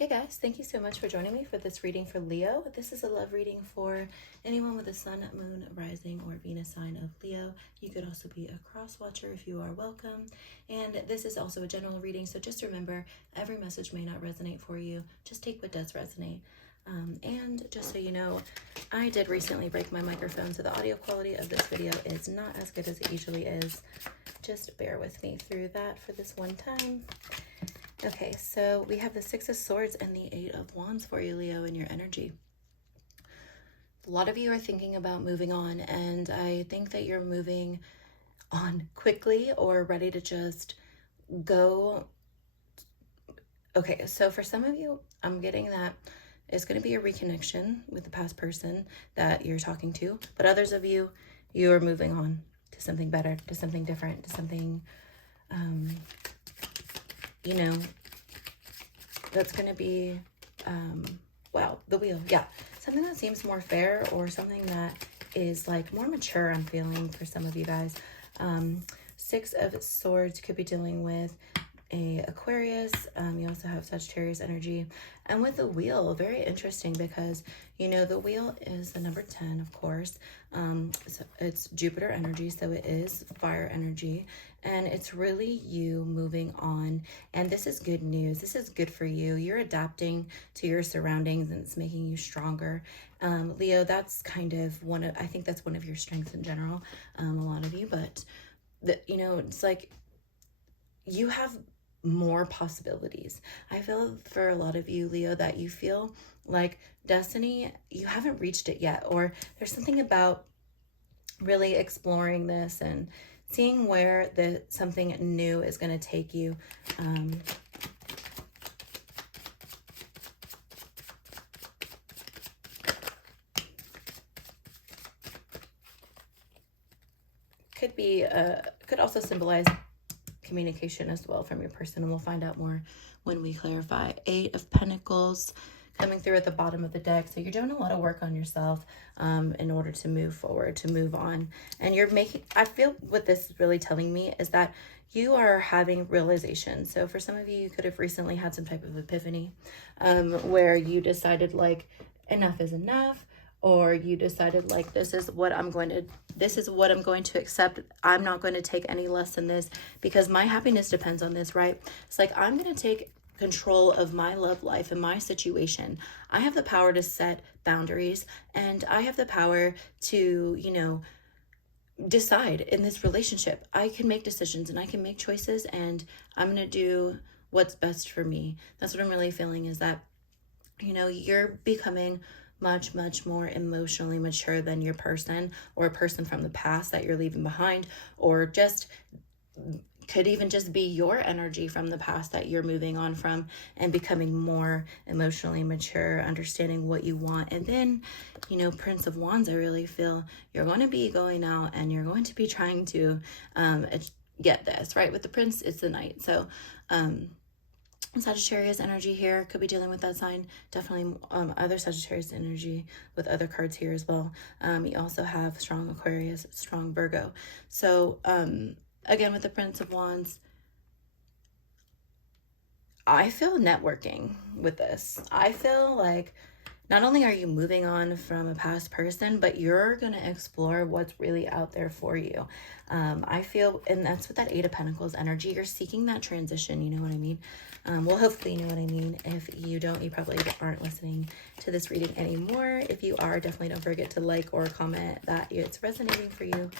Hey guys, thank you so much for joining me for this reading for Leo. This is a love reading for anyone with a sun, moon, rising, or Venus sign of Leo. You could also be a cross watcher if you are welcome. And this is also a general reading, so just remember, every message may not resonate for you. Just take what does resonate. And just so you know, I did recently break my microphone, so the audio quality of this video is not as good as it usually is. Just bear with me through that for this one time. Okay, so we have the Six of Swords and the Eight of Wands for you, Leo, in your energy. A lot of you are thinking about moving on, and I think that you're moving on quickly or ready to just go. Okay, so for some of you, I'm getting that it's going to be a reconnection with the past person that you're talking to, but others of you, you are moving on to something better, to something different, to something you know, that's going to be, wow, the wheel. Yeah. Something that seems more fair or something that is like more mature, I'm feeling for some of you guys. Six of Swords could be dealing with a Aquarius. You also have Sagittarius energy. And with the wheel, very interesting because, you know, the wheel is the number 10, of course. So it's Jupiter energy, so it is fire energy. And it's really you moving on. And this is good news. This is good for you. You're adapting to your surroundings and it's making you stronger. Leo, that's kind of I think that's one of your strengths in general, a lot of you. But, you know, it's like you have more possibilities. I feel for a lot of you, Leo, that you feel like destiny, you haven't reached it yet, or there's something about really exploring this and seeing where something new is going to take you. Could also symbolize communication as well from your person, and we'll find out more when we clarify. Eight of Pentacles coming through at the bottom of the deck. So you're doing a lot of work on yourself in order to move forward, to move on. And you're making, I feel what this is really telling me is that you are having realization. So for some of you, you could have recently had some type of epiphany where you decided like enough is enough, or you decided like this is what I'm going to accept. I'm not going to take any less than this because my happiness depends on this, right? It's like I'm going to take control of my love life and my situation. I have the power to set boundaries, and I have the power to, you know, decide in this relationship. I can make decisions and I can make choices, and I'm going to do what's best for me. That's what I'm really feeling, is that, you know, you're becoming much, much more emotionally mature than your person or a person from the past that you're leaving behind, or just could even just be your energy from the past that you're moving on from and becoming more emotionally mature, understanding what you want. And then, you know, Prince of Wands, I really feel you're going to be going out and you're going to be trying to get this, right? With the Prince, it's the Knight. So, Sagittarius energy here could be dealing with that sign. Definitely other Sagittarius energy with other cards here as well. You also have strong Aquarius, strong Virgo. So again, with the Prince of Wands, I feel networking with this. I feel like not only are you moving on from a past person, but you're going to explore what's really out there for you. I feel, and that's with that Eight of Pentacles energy, you're seeking that transition, you know what I mean? Well, hopefully you know what I mean. If you don't, you probably aren't listening to this reading anymore. If you are, definitely don't forget to like or comment that it's resonating for you.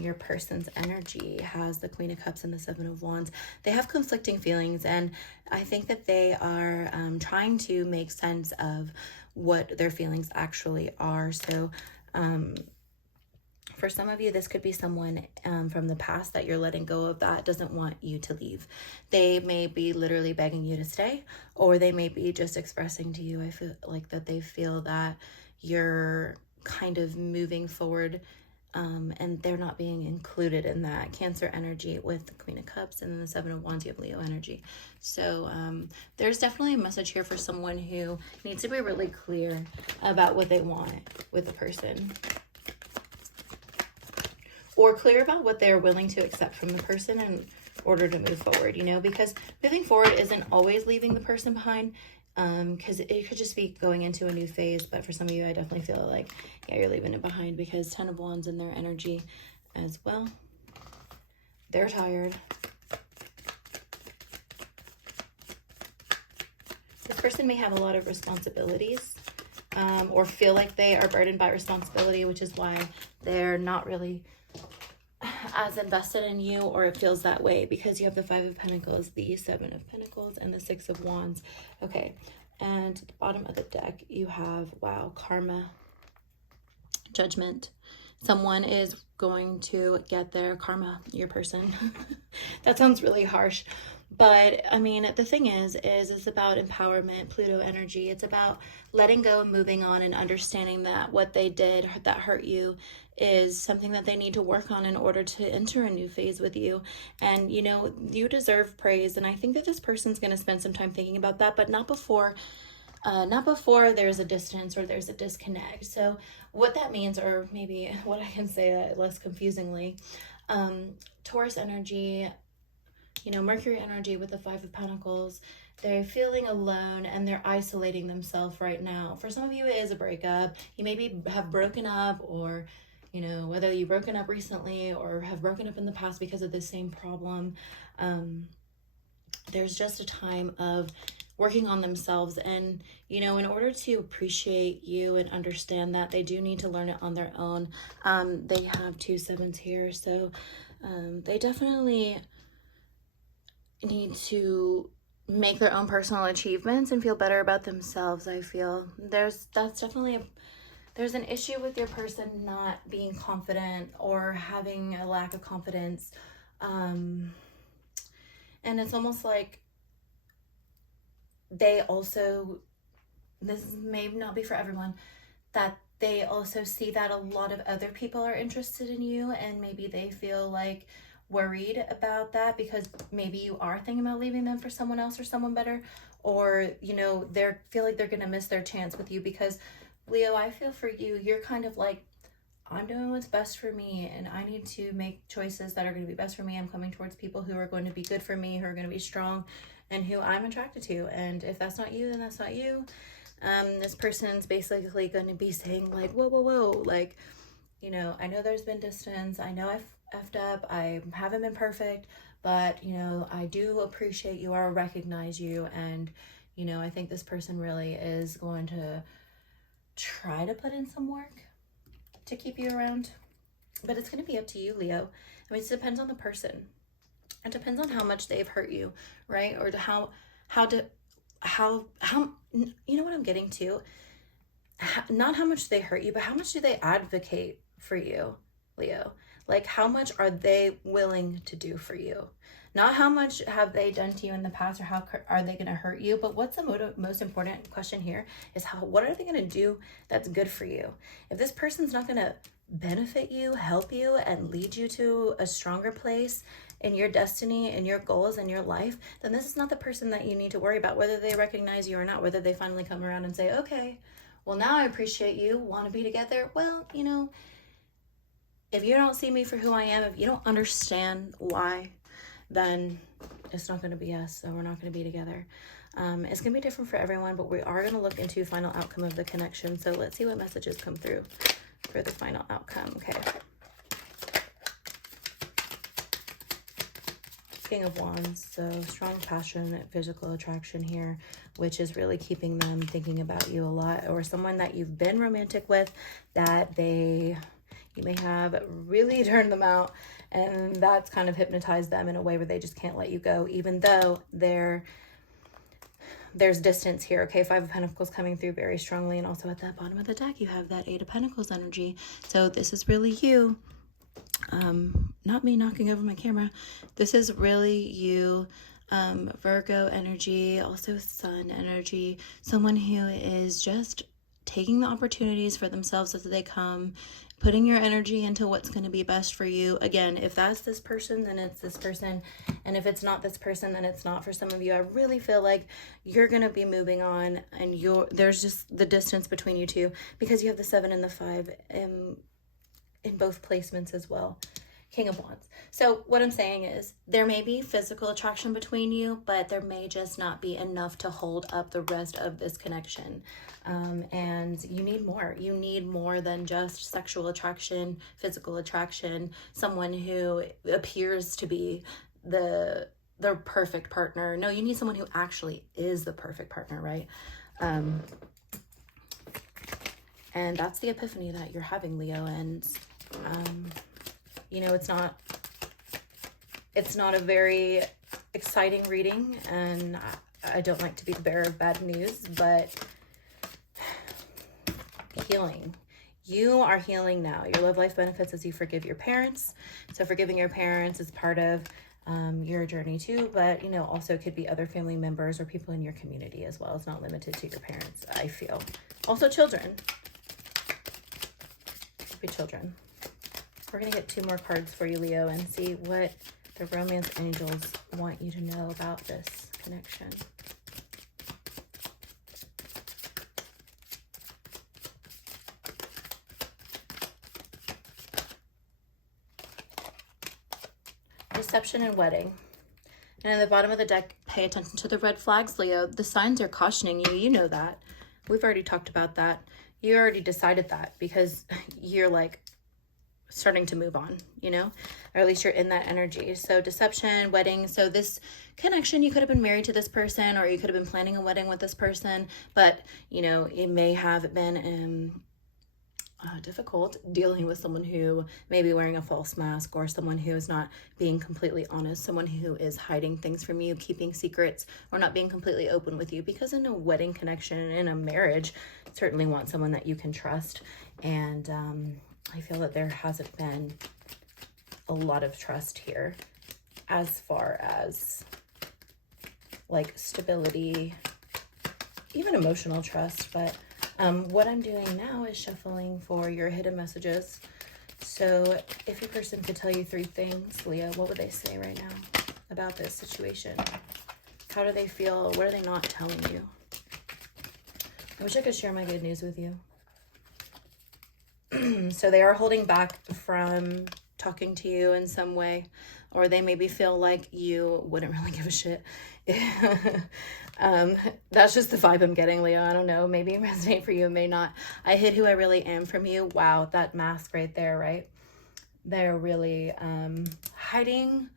Your person's energy has the Queen of Cups and the Seven of Wands. They have conflicting feelings, and I think that they are trying to make sense of what their feelings actually are. So for some of you, this could be someone from the past that you're letting go of that doesn't want you to leave. They may be literally begging you to stay, or they may be just expressing to you, I feel like, that they feel that you're kind of moving forward, and they're not being included in that. Cancer energy with the Queen of Cups, and then the Seven of Wands, you have Leo energy. So there's definitely a message here for someone who needs to be really clear about what they want with a person, or clear about what they're willing to accept from the person and order to move forward, you know, because moving forward isn't always leaving the person behind, because it could just be going into a new phase. But for some of you, I definitely feel like, yeah, you're leaving it behind, because 10 of Wands in their energy as well. They're tired. This person may have a lot of responsibilities, or feel like they are burdened by responsibility, which is why they're not really as invested in you, or it feels that way, because you have the 5 of Pentacles, the 7 of Pentacles, and the 6 of Wands. Okay, and at the bottom of the deck, you have, wow, karma, judgment. Someone is going to get their karma, your person. That sounds really harsh. But I mean, the thing is it's about empowerment, Pluto energy. It's about letting go and moving on, and understanding that what they did that hurt you is something that they need to work on in order to enter a new phase with you. And, you know, you deserve praise. And I think that this person's going to spend some time thinking about that, but not before there's a distance or there's a disconnect. So what that means, or maybe what I can say less confusingly, Taurus energy, you know, Mercury energy with the 5 of Pentacles, they're feeling alone and they're isolating themselves right now. For some of you, it is a breakup. You maybe have broken up, or, you know, whether you've broken up recently or have broken up in the past because of the same problem. There's just a time of working on themselves. And, you know, in order to appreciate you and understand that, they do need to learn it on their own. They have 2 sevens here. So they definitely need to make their own personal achievements and feel better about themselves. I feel there's an issue with your person not being confident or having a lack of confidence, and it's almost like they also, this may not be for everyone, that they also see that a lot of other people are interested in you, and maybe they feel like worried about that, because maybe you are thinking about leaving them for someone else or someone better, or, you know, they feel like they're gonna miss their chance with you. Because Leo, I feel for you, you're kind of like, I'm doing what's best for me, and I need to make choices that are going to be best for me. I'm coming towards people who are going to be good for me, who are going to be strong, and who I'm attracted to. And if that's not you, then that's not you. This person's basically going to be saying like, whoa, whoa, whoa, like, you know, I know there's been distance. I know I've effed up. I haven't been perfect, but, you know, I do appreciate you or recognize you. And, you know, I think this person really is going to try to put in some work to keep you around, but it's going to be up to you, Leo. I mean, it depends on the person. It depends on how much they've hurt you, right? Or to how you know what I'm getting to? Not how much they hurt you, but how much do they advocate for you, Leo? Like, how much are they willing to do for you? Not how much have they done to you in the past, or how are they going to hurt you, but what's the most important question here is what are they going to do that's good for you? If this person's not going to benefit you, help you, and lead you to a stronger place in your destiny and your goals and your life, then this is not the person that you need to worry about, whether they recognize you or not, whether they finally come around and say, okay, well, now I appreciate you, want to be together. Well, you know, if you don't see me for who I am, if you don't understand why, then it's not going to be us, so we're not going to be together. It's going to be different for everyone, but we are going to look into final outcome of the connection. So let's see what messages come through for the final outcome. Okay. King of Wands, so strong passion, physical attraction here, which is really keeping them thinking about you a lot, or someone that you've been romantic with, that you may have really turned them out, and that's kind of hypnotized them in a way where they just can't let you go, even though there's distance here. Okay, 5 of Pentacles coming through very strongly, and also at the bottom of the deck, you have that 8 of Pentacles energy. So this is really you. Not me knocking over my camera. This is really you. Virgo energy, also Sun energy. Someone who is just taking the opportunities for themselves as they come, putting your energy into what's going to be best for you. Again, if that's this person, then it's this person. And if it's not this person, then it's not. For some of you, I really feel like you're going to be moving on, and there's just the distance between you two, because you have the 7 and the 5 in both placements as well. King of Wands. So what I'm saying is there may be physical attraction between you, but there may just not be enough to hold up the rest of this connection. And you need more. You need more than just sexual attraction, physical attraction, someone who appears to be the perfect partner. No, you need someone who actually is the perfect partner, right? And that's the epiphany that you're having, Leo. And you know, it's not a very exciting reading, and I don't like to be the bearer of bad news, but healing. You are healing now. Your love life benefits as you forgive your parents. So forgiving your parents is part of your journey too, but you know, also could be other family members or people in your community as well. It's not limited to your parents, I feel. Also children. Could be children. We're going to get 2 more cards for you, Leo, and see what the romance angels want you to know about this connection. Deception and wedding. And at the bottom of the deck, pay attention to the red flags, Leo. The signs are cautioning you. You know that. We've already talked about that. You already decided that because you're like starting to move on, you know, or at least you're in that energy. So deception, wedding. So this connection, you could have been married to this person, or you could have been planning a wedding with this person, but you know, it may have been difficult dealing with someone who may be wearing a false mask, or someone who is not being completely honest, someone who is hiding things from you, keeping secrets, or not being completely open with you. Because in a wedding connection, in a marriage, certainly want someone that you can trust. And I feel that there hasn't been a lot of trust here as far as like stability, even emotional trust. But what I'm doing now is shuffling for your hidden messages. So if your person could tell you 3 things, Leo, what would they say right now about this situation? How do they feel? What are they not telling you? I wish I could share my good news with you. So they are holding back from talking to you in some way, or they maybe feel like you wouldn't really give a shit. That's just the vibe I'm getting, Leo. I don't know. Maybe it resonate for you, it may not. I hid who I really am from you. Wow, that mask right there, right? They're really hiding.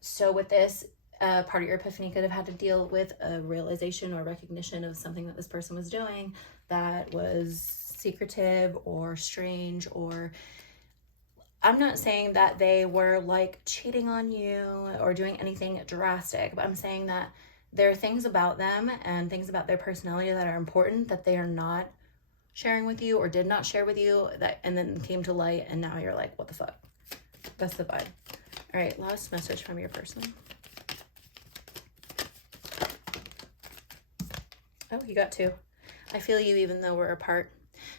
So with this, part of your epiphany could have had to deal with a realization or recognition of something that this person was doing that was secretive or strange, or I'm not saying that they were like cheating on you or doing anything drastic, but I'm saying that there are things about them and things about their personality that are important that they are not sharing with you or did not share with you, that and then came to light, and now you're like, what the fuck? That's the vibe. All right, last message from your person. Oh, you got 2. I feel you even though we're apart.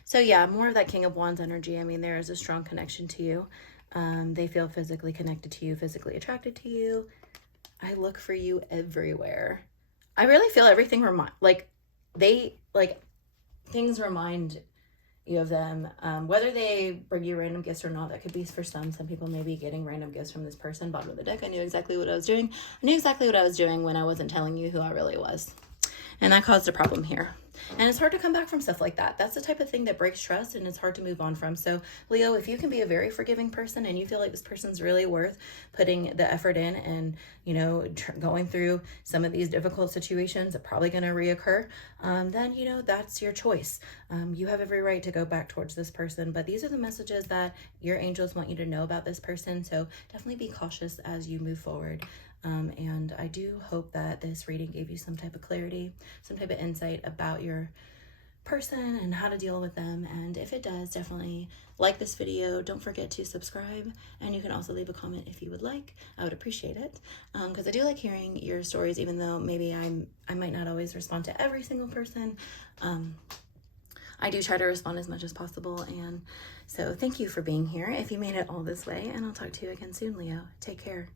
So yeah, more of that King of Wands energy. I mean, there is a strong connection to you. They feel physically connected to you, physically attracted to you. I look for you everywhere. I really feel everything things remind you of them. Whether they bring you random gifts or not, that could be for some. Some people may be getting random gifts from this person. Bottom of the deck, I knew exactly what I was doing. I knew exactly what I was doing when I wasn't telling you who I really was. And that caused a problem here. And it's hard to come back from stuff like that. That's the type of thing that breaks trust, and it's hard to move on from. So Leo, if you can be a very forgiving person and you feel like this person's really worth putting the effort in and, you know, going through some of these difficult situations that are probably going to reoccur, then, you know, that's your choice. You have every right to go back towards this person. But these are the messages that your angels want you to know about this person. So definitely be cautious as you move forward. And I do hope that this reading gave you some type of clarity, some type of insight about your person and how to deal with them. And if it does, definitely like this video. Don't forget to subscribe, and you can also leave a comment if you would like. I would appreciate it, because I do like hearing your stories, even though maybe I might not always respond to every single person. I do try to respond as much as possible. And so thank you for being here if you made it all this way, and I'll talk to you again soon, Leo. Take care.